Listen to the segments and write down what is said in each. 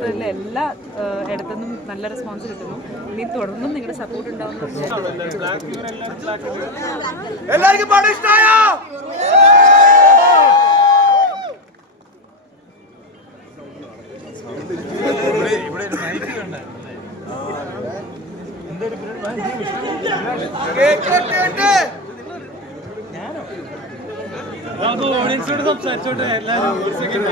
മാത്രമല്ല എല്ലാ ഇടത്തുനിന്നും നല്ല റെസ്പോൺസ് കിട്ടുന്നു. ഇനി തുടർന്നും നിങ്ങളുടെ സപ്പോർട്ട് ഉണ്ടാവുന്നു എല്ലാവർക്കും പടം ഇഷ്ടമായോ ഓഡിയൻസിനോട് സംസാരിച്ചോട്ടെ എല്ലാവരും ഒരു സെക്കൻഡ്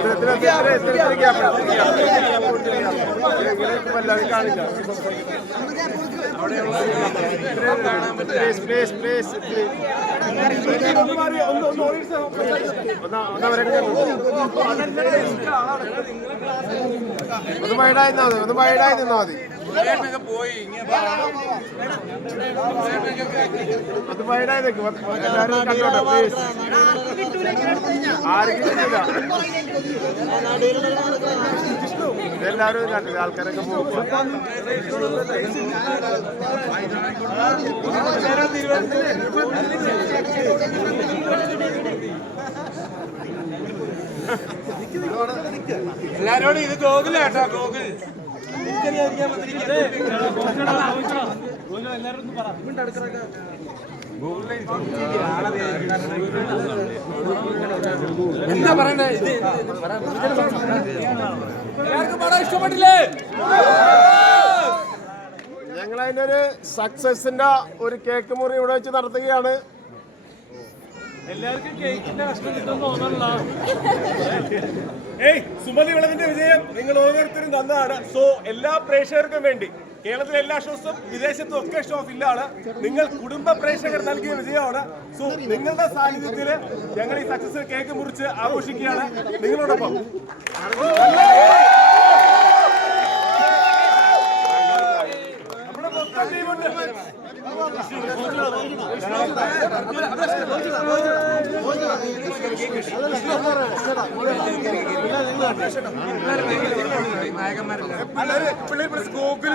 ഒന്ന് വൈഡായി നിന്നാ മതി ഒന്ന് വൈഡായി നിന്നാ മതി അത് വൈഡായി നിൽക്കും എല്ലാവരും കണ്ടോട്ടെ പ്ലീസ് കിട്ടില്ല എല്ലാവരും കണ്ടില്ല ആൾക്കാരൊക്കെ പോകും എല്ലാരോടും ഇത് ഗോകുല കേട്ടോ ഗോകുൽ പറ എന്താ പറയണ്ടേ? ഇത് എല്ലാവർക്കും പടം ഇഷ്ടപ്പെട്ടില്ലേ? ഞങ്ങൾ അതിന്റെ ഒരു സക്സസിന്റെ ഒരു കേക്ക് മുറി ഇവിടെ വെച്ച് നടത്തുകയാണ്. എല്ലാവർക്കും കേക്കിന്റെ കഷ്ടം കിട്ടുമെന്ന് തോന്നണല്ലോ ഏയ് സുമതി വിളവിന്റെ വിജയം നിങ്ങൾ ഓരോരുത്തരും തന്നതാണ്. സോ എല്ലാ പ്രേക്ഷകർക്കും വേണ്ടി കേരളത്തിലെ എല്ലാ ഷോസും വിദേശത്തും ഒക്കെ ഷോ ഫില്ലാണ് നിങ്ങൾ കുടുംബ പ്രേക്ഷകർ നൽകിയ വിജയമാണ്. സോ നിങ്ങളുടെ സാന്നിധ്യത്തിൽ ഞങ്ങൾ ഈ സക്സസ് കേക്ക് മുറിച്ച് ആഘോഷിക്കുകയാണ്. നിങ്ങളോടൊപ്പം. നമ്മുടെ മൊത്തം ടീമുണ്ട് പിള്ളേര് പിള്ളേര് ഗോകുൽ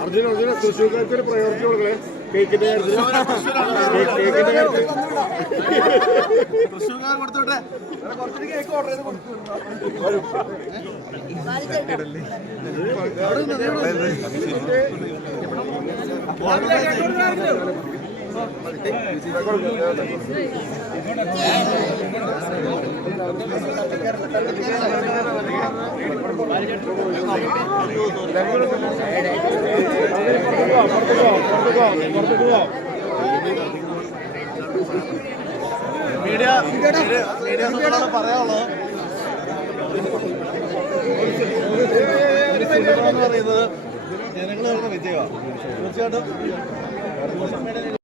അർജുന അർജുന തൃശ്ശൂർക്കാർക്ക് ഒരു പ്രയോറിറ്റി കൊടുക്കണേ. കേക്കിന്റെ കാര്യത്തിൽ. കേക്ക്- ഓർഡർ ചെയ്ത് കാര്യത്തിൽ മീഡിയ മീഡിയ പറയാനുള്ളത് പറയുന്നത് ജനങ്ങൾ വിജയമാണ് തീർച്ചയായിട്ടും